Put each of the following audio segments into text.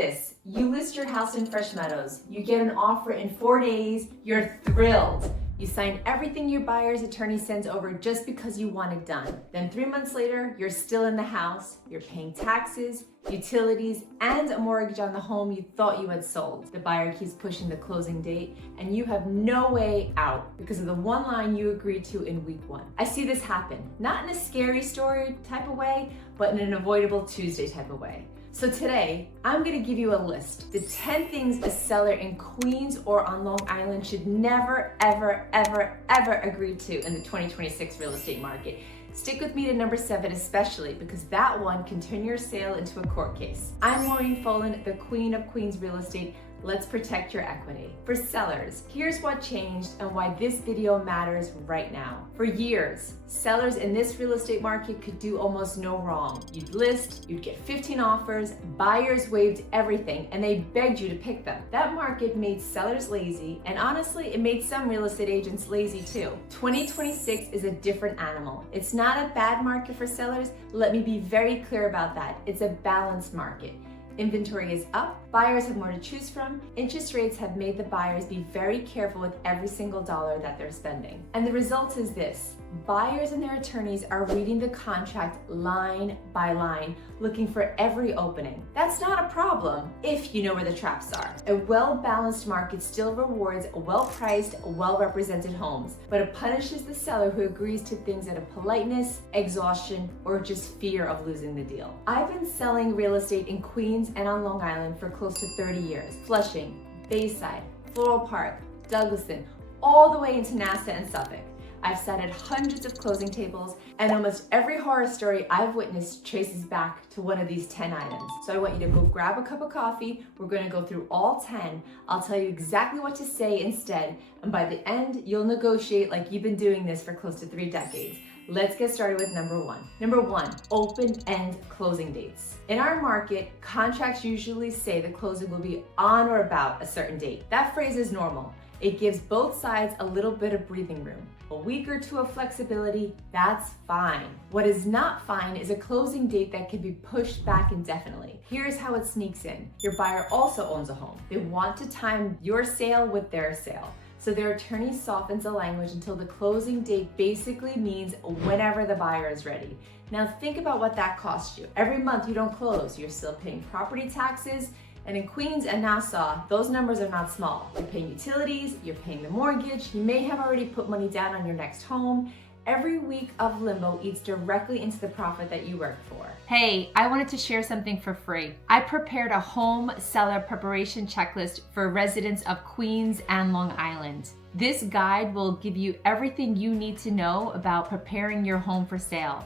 this. You list your house in Fresh Meadows. You get an offer in 4 days. You're thrilled. You sign everything your buyer's attorney sends over just because you want it done. Then 3 months later, you're still in the house. You're paying taxes, utilities, and a mortgage on the home you thought you had sold. The buyer keeps pushing the closing date, and you have no way out because of the one line you agreed to in week 1. I see this happen, not in a scary story type of way, but in an avoidable Tuesday type of way. So today, I'm gonna give you a list, the 10 things a seller in Queens or on Long Island should never, ever, ever, ever agree to in the 2026 real estate market. Stick with me to number 7 especially, because that one can turn your sale into a court case. I'm Maureen Folan, the Queen of Queens Real Estate. Let's protect your equity. For sellers, here's what changed and why this video matters right now. For years, sellers in this real estate market could do almost no wrong. You'd list, you'd get 15 offers, buyers waived everything, and they begged you to pick them. That market made sellers lazy, and honestly, it made some real estate agents lazy too. 2026 is a different animal. It's not a bad market for sellers. Let me be very clear about that. It's a balanced market. Inventory is up, buyers have more to choose from, interest rates have made the buyers be very careful with every single dollar that they're spending. And the result is this: buyers and their attorneys are reading the contract line by line, looking for every opening. That's not a problem if you know where the traps are. A well-balanced market still rewards well-priced, well-represented homes, but it punishes the seller who agrees to things out of politeness, exhaustion, or just fear of losing the deal. I've been selling real estate in Queens and on Long Island for close to 30 years. Flushing, Bayside, Floral Park, Douglaston, all the way into Nassau and Suffolk. I've sat at hundreds of closing tables, and almost every horror story I've witnessed traces back to one of these 10 items. So I want you to go grab a cup of coffee. We're going to go through all 10. I'll tell you exactly what to say instead, and by the end, you'll negotiate like you've been doing this for close to 3 decades. Let's get started with number 1. Number 1, open-end closing dates. In our market, contracts usually say the closing will be on or about a certain date. That phrase is normal. It gives both sides a little bit of breathing room. A week or two of flexibility, that's fine. What is not fine is a closing date that can be pushed back indefinitely. Here's how it sneaks in. Your buyer also owns a home. They want to time your sale with their sale. So their attorney softens the language until the closing date basically means whenever the buyer is ready. Now think about what that costs you. Every month you don't close, you're still paying property taxes, and in Queens and Nassau, those numbers are not small. You're paying utilities, you're paying the mortgage, you may have already put money down on your next home. Every week of limbo eats directly into the profit that you worked for. Hey, I wanted to share something for free. I prepared a home seller preparation checklist for residents of Queens and Long Island. This guide will give you everything you need to know about preparing your home for sale.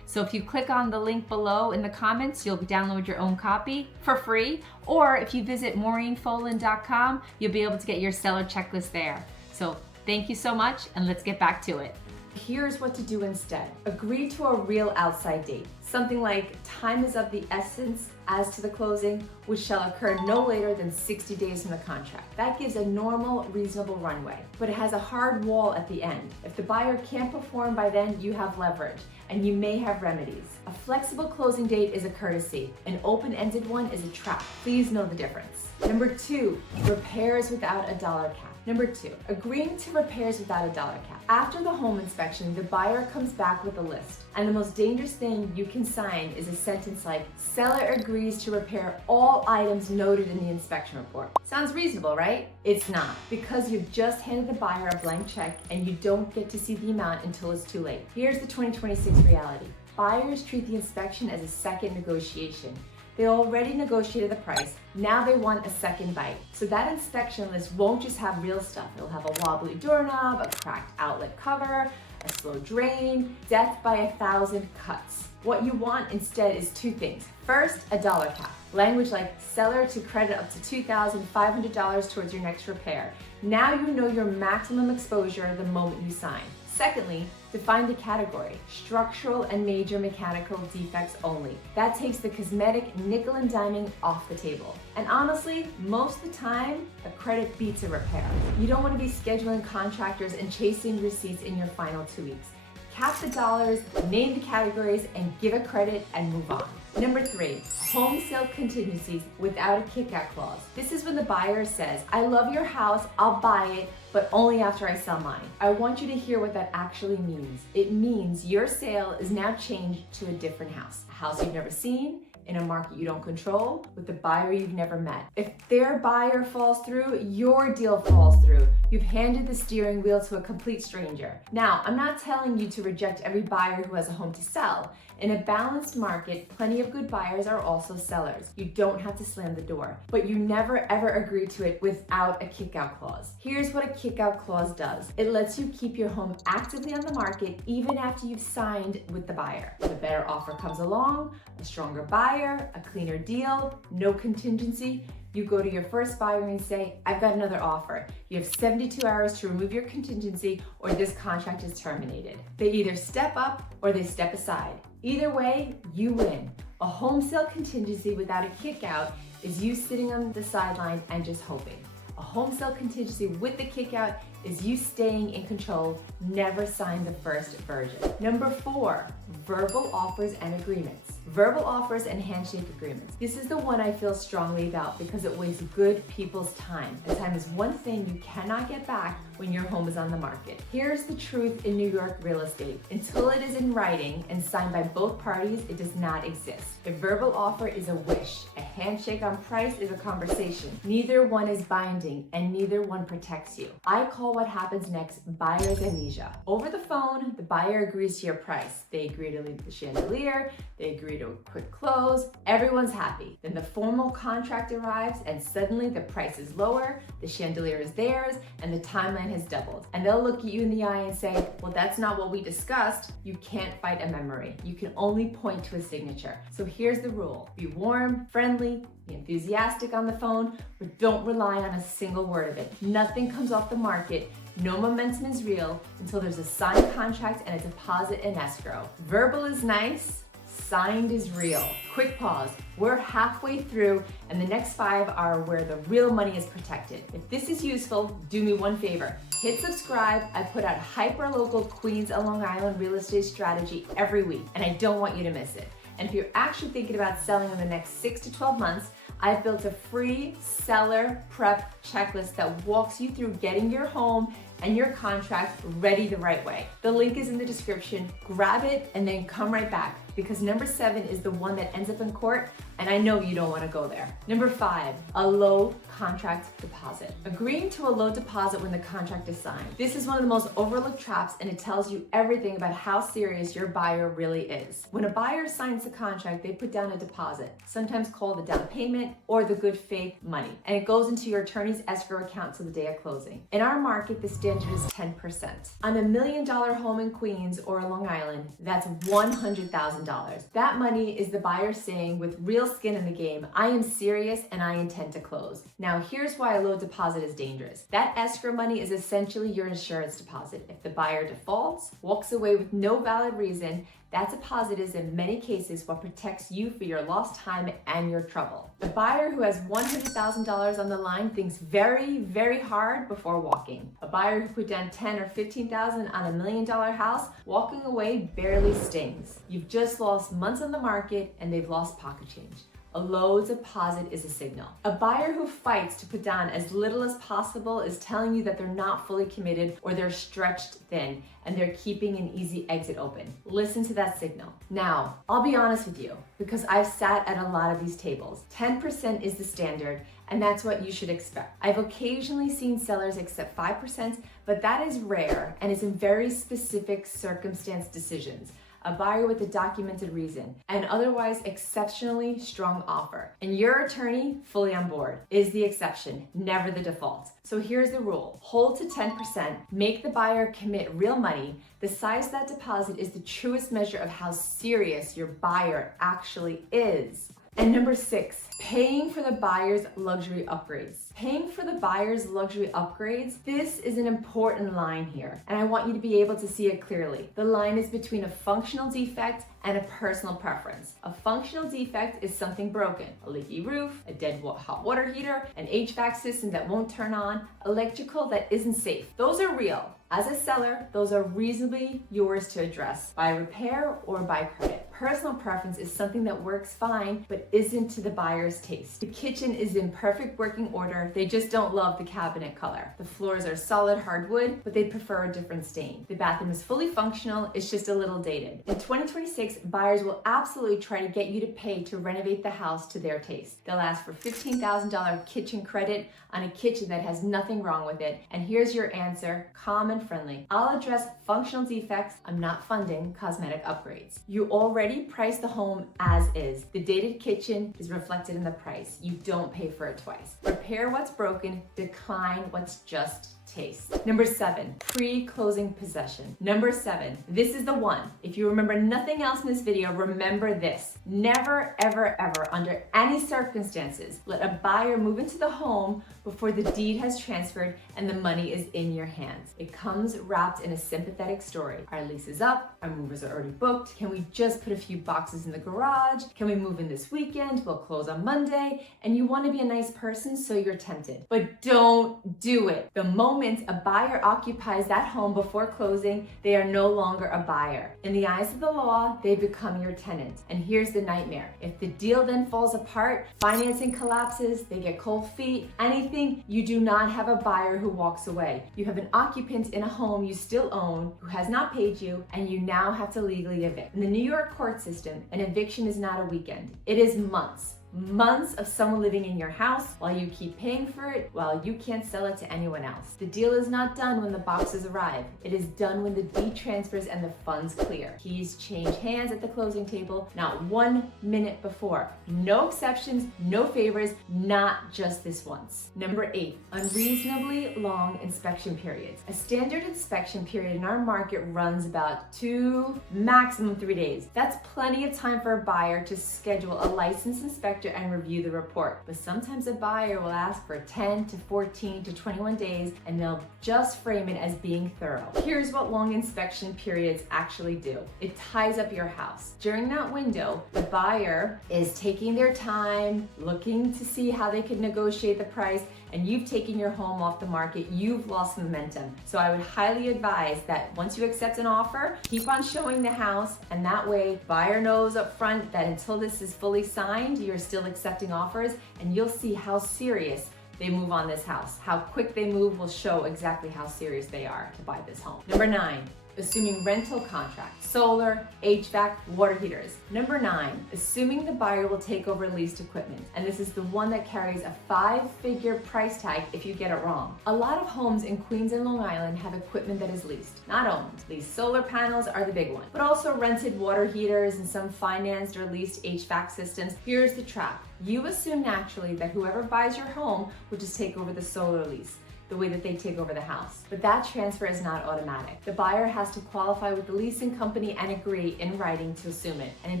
So if you click on the link below in the comments, you'll download your own copy for free. Or if you visit maureenfolan.com, you'll be able to get your seller checklist there. So thank you so much, and let's get back to it. Here's what to do instead. Agree to a real outside date. Something like time is of the essence as to the closing, which shall occur no later than 60 days from the contract. That gives a normal, reasonable runway, but it has a hard wall at the end. If the buyer can't perform by then, you have leverage, and you may have remedies. A flexible closing date is a courtesy. An open-ended one is a trap. Please know the difference. Number 2, repairs without a dollar cap. Number 2, agreeing to repairs without a dollar cap. After the home inspection, the buyer comes back with a list. And the most dangerous thing you can sign is a sentence like, seller agrees to repair all items noted in the inspection report. Sounds reasonable, right? It's not, because you've just handed the buyer a blank check and you don't get to see the amount until it's too late. Here's the 2026 reality. Buyers treat the inspection as a second negotiation. They already negotiated the price. Now they want a second bite. So that inspection list won't just have real stuff. It'll have a wobbly doorknob, a cracked outlet cover, a slow drain, death by 1,000 cuts. What you want instead is 2 things. First, a dollar cap. Language like seller to credit up to $2,500 towards your next repair. Now you know your maximum exposure the moment you sign. Secondly, define the category, structural and major mechanical defects only. That takes the cosmetic nickel and diming off the table. And honestly, most of the time, a credit beats a repair. You don't want to be scheduling contractors and chasing receipts in your final 2 weeks. Cap the dollars, name the categories, and give a credit and move on. Number 3, home sale contingencies without a kick-out clause. This is when the buyer says, I love your house, I'll buy it, but only after I sell mine. I want you to hear what that actually means. It means your sale is now changed to a different house, a house you've never seen, in a market you don't control, with a buyer you've never met. If their buyer falls through, your deal falls through. You've handed the steering wheel to a complete stranger. Now, I'm not telling you to reject every buyer who has a home to sell. In a balanced market, plenty of good buyers are also sellers. You don't have to slam the door, but you never ever agree to it without a kick-out clause. Here's what a kick-out clause does. It lets you keep your home actively on the market even after you've signed with the buyer. If a better offer comes along, a stronger buyer, a cleaner deal, no contingency, you go to your first buyer and say, I've got another offer. You have 72 hours to remove your contingency or this contract is terminated. They either step up or they step aside. Either way, you win. A home sale contingency without a kick out is you sitting on the sideline and just hoping. A home sale contingency with the kick out is you staying in control, never sign the first version. Number 4, verbal offers and agreements. Verbal offers and handshake agreements. This is the one I feel strongly about because it wastes good people's time. And time is one thing you cannot get back when your home is on the market. Here's the truth in New York real estate. Until it is in writing and signed by both parties, it does not exist. A verbal offer is a wish. A handshake on price is a conversation. Neither one is binding and neither one protects you. I call what happens next buyer's amnesia. Over the phone, the buyer agrees to your price. They agree to leave the chandelier, they agree to a quick close, everyone's happy. Then the formal contract arrives and suddenly the price is lower, the chandelier is theirs, and the timeline has doubled. And they'll look at you in the eye and say, well, that's not what we discussed. You can't fight a memory. You can only point to a signature. So here's the rule. Be warm, friendly, be enthusiastic on the phone, but don't rely on a single word of it. Nothing comes off the market. No momentum is real until there's a signed contract and a deposit in escrow. Verbal is nice, signed is real. Quick pause. We're halfway through and the next 5 are where the real money is protected. If this is useful, do me one favor. Hit subscribe. I put out hyper-local Queens and Long Island real estate strategy every week and I don't want you to miss it. And if you're actually thinking about selling in the next 6 to 12 months, I've built a free seller prep checklist that walks you through getting your home and your contract ready the right way. The link is in the description. Grab it and then come right back because number 7 is the one that ends up in court and I know you don't want to go there. Number 5, a low contract deposit. Agreeing to a low deposit when the contract is signed. This is one of the most overlooked traps and it tells you everything about how serious your buyer really is. When a buyer signs the contract, they put down a deposit, sometimes called the down payment or the good faith money, and it goes into your attorney's escrow account to the day of closing. In our market, the standard is 10%. On a $1 million home in Queens or Long Island, that's $100,000. That money is the buyer saying with real skin in the game, I am serious and I intend to close. Now here's why a low deposit is dangerous. That escrow money is essentially your insurance deposit. If the buyer defaults, walks away with no valid reason, that deposit is in many cases what protects you for your lost time and your trouble. A buyer who has $100,000 on the line thinks very, very hard before walking. A buyer who put down $10,000 or $15,000 on a $1 million house, walking away barely stings. You've just lost months on the market and they've lost pocket change. A low deposit is a signal. A buyer who fights to put down as little as possible is telling you that they're not fully committed or they're stretched thin and they're keeping an easy exit open. Listen to that signal. Now, I'll be honest with you because I've sat at a lot of these tables. 10% is the standard and that's what you should expect. I've occasionally seen sellers accept 5%, but that is rare and is in very specific circumstance decisions. A buyer with a documented reason, an otherwise exceptionally strong offer, and your attorney fully on board is the exception, never the default. So here's the rule. Hold to 10%, make the buyer commit real money. The size of that deposit is the truest measure of how serious your buyer actually is. And number 6, paying for the buyer's luxury upgrades. Paying for the buyer's luxury upgrades, this is an important line here, and I want you to be able to see it clearly. The line is between a functional defect and a personal preference. A functional defect is something broken, a leaky roof, a dead hot water heater, an HVAC system that won't turn on, electrical that isn't safe. Those are real. As a seller, those are reasonably yours to address by repair or by credit. personal preference is something that works fine, but isn't to the buyer's taste. The kitchen is in perfect working order. They just don't love the cabinet color. The floors are solid hardwood, but they prefer a different stain. The bathroom is fully functional. It's just a little dated. In 2026, buyers will absolutely try to get you to pay to renovate the house to their taste. They'll ask for $15,000 kitchen credit on a kitchen that has nothing wrong with it. And here's your answer, calm and friendly. I'll address functional defects. I'm not funding cosmetic upgrades. You already priced the home as is. The dated kitchen is reflected in the price. You don't pay for it twice. Repair what's broken, decline what's just taste. Number 7, pre-closing possession. Number 7, this is the one. If you remember nothing else in this video, remember this. Never, ever, ever, under any circumstances, let a buyer move into the home before the deed has transferred and the money is in your hands. It comes wrapped in a sympathetic story. Our lease is up, our movers are already booked. Can we just put a few boxes in the garage? Can we move in this weekend? We'll close on Monday. And you want to be a nice person, so you're tempted. But don't do it. The moment a buyer occupies that home before closing, they are no longer a buyer. In the eyes of the law, they become your tenant. And here's the nightmare. If the deal then falls apart, financing collapses, they get cold feet, anything, you do not have a buyer who walks away. You have an occupant in a home you still own who has not paid you, and you now have to legally evict. In the New York court system, an eviction is not a weekend. It is months. Months of someone living in your house while you keep paying for it, while you can't sell it to anyone else. The deal is not done when the boxes arrive. It is done when the deed transfers and the funds clear. Keys change hands at the closing table, not 1 minute before. No exceptions, no favors, not just this once. Number 8, unreasonably long inspection periods. A standard inspection period in our market runs about 2, maximum 3 days. That's plenty of time for a buyer to schedule a licensed inspector and review the report. But sometimes a buyer will ask for 10 to 14 to 21 days, and they'll just frame it as being thorough. Here's what long inspection periods actually do. It ties up your house. During that window, the buyer is taking their time, looking to see how they can negotiate the price, and you've taken your home off the market, you've lost momentum. So I would highly advise that once you accept an offer, keep on showing the house, and that way buyer knows up front that until this is fully signed, you're still accepting offers, and you'll see how serious they move on this house. How quick they move will show exactly how serious they are to buy this home. Number 9, assuming rental contract, solar, HVAC, water heaters. Number 9, assuming the buyer will take over leased equipment. And this is the one that carries a 5-figure price tag if you get it wrong. A lot of homes in Queens and Long Island have equipment that is leased, not owned. Leased solar panels are the big one, but also rented water heaters and some financed or leased HVAC systems. Here's the trap. You assume naturally that whoever buys your home will just take over the solar lease, the way that they take over the house. But that transfer is not automatic. The buyer has to qualify with the leasing company and agree in writing to assume it. And in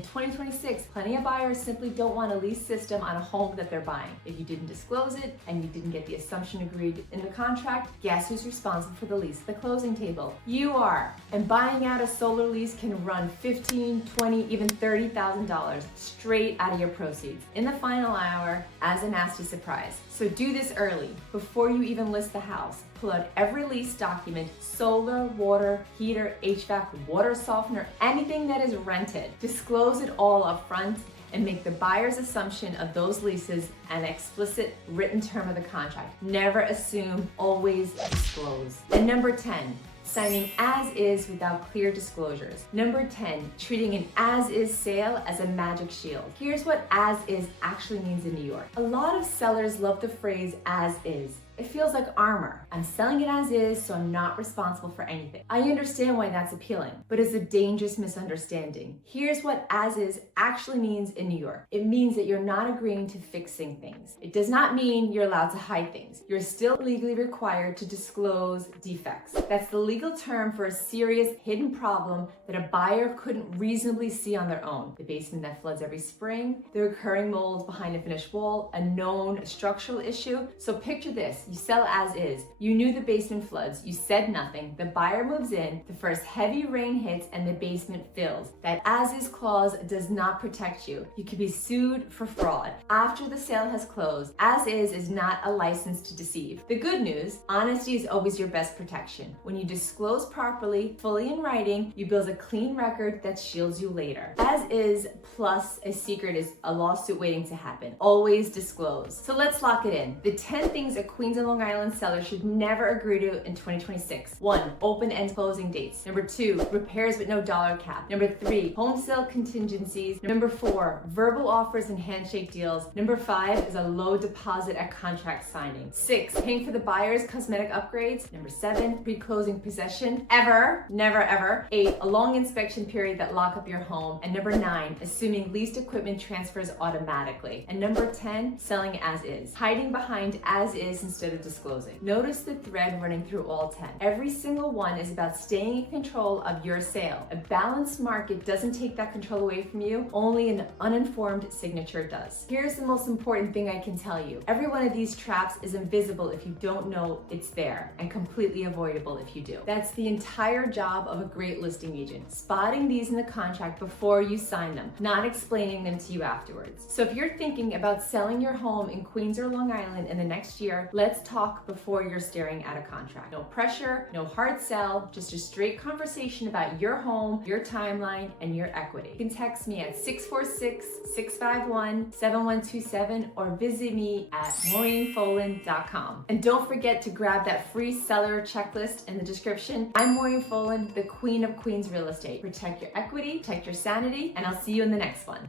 2026, plenty of buyers simply don't want a lease system on a home that they're buying. If you didn't disclose it and you didn't get the assumption agreed in the contract, guess who's responsible for the lease at the closing table? You are. And buying out a solar lease can run $15,000, $20,000, even $30,000 straight out of your proceeds in the final hour as a nasty surprise. So do this early, before you even list the house. Pull out every lease document, solar, water, heater, HVAC, water softener, anything that is rented. Disclose it all up front and make the buyer's assumption of those leases an explicit written term of the contract. Never assume, always disclose. And number 10, signing as is without clear disclosures. Number 10, treating an as is sale as a magic shield. Here's what as is actually means in New York. A lot of sellers love the phrase as is. It feels like armor. I'm selling it as is, so I'm not responsible for anything. I understand why that's appealing, but it's a dangerous misunderstanding. Here's what as is actually means in New York. It means that you're not agreeing to fixing things. It does not mean you're allowed to hide things. You're still legally required to disclose defects. That's the legal term for a serious hidden problem that a buyer couldn't reasonably see on their own. The basement that floods every spring, the recurring mold behind a finished wall, a known structural issue. So picture this. you sell as is. You knew the basement floods, you said nothing, the buyer moves in, the first heavy rain hits and the basement fills. That as is clause does not protect you. You could be sued for fraud. After the sale has closed, as is not a license to deceive. The good news, honesty is always your best protection. When you disclose properly, fully in writing, you build a clean record that shields you later. As is plus a secret is a lawsuit waiting to happen. Always disclose. So let's lock it in. The 10 things a Queens and Long Island seller should never agree to in 2026. 1. Open and closing dates. Number 2. Repairs with no dollar cap. Number 3. Home sale contingencies. Number 4. Verbal offers and handshake deals. Number 5 is a low deposit at contract signing. 6. Paying for the buyer's cosmetic upgrades. Number 7. Pre-closing possession. Never ever. 8. A long inspection period that lock up your home. And number 9. Assuming leased equipment transfers automatically. And number 10. Selling as is. Hiding behind as is instead of disclosing. Notice the thread running through all 10. Every single one is about staying in control of your sale. A balanced market doesn't take that control away from you. Only an uninformed signature does. Here's the most important thing I can tell you. Every one of these traps is invisible if you don't know it's there, and completely avoidable if you do. That's the entire job of a great listing agent. Spotting these in the contract before you sign them, not explaining them to you afterwards. So if you're thinking about selling your home in Queens or Long Island in the next year, let's talk before you're staring at a contract. No pressure, no hard sell, just a straight conversation about your home, your timeline, and your equity. You can text me at 646-651-7127 or visit me at maureenfolan.com. And don't forget to grab that free seller checklist in the description. I'm Maureen Folan, the Queen of Queens Real Estate. Protect your equity, protect your sanity, and I'll see you in the next one.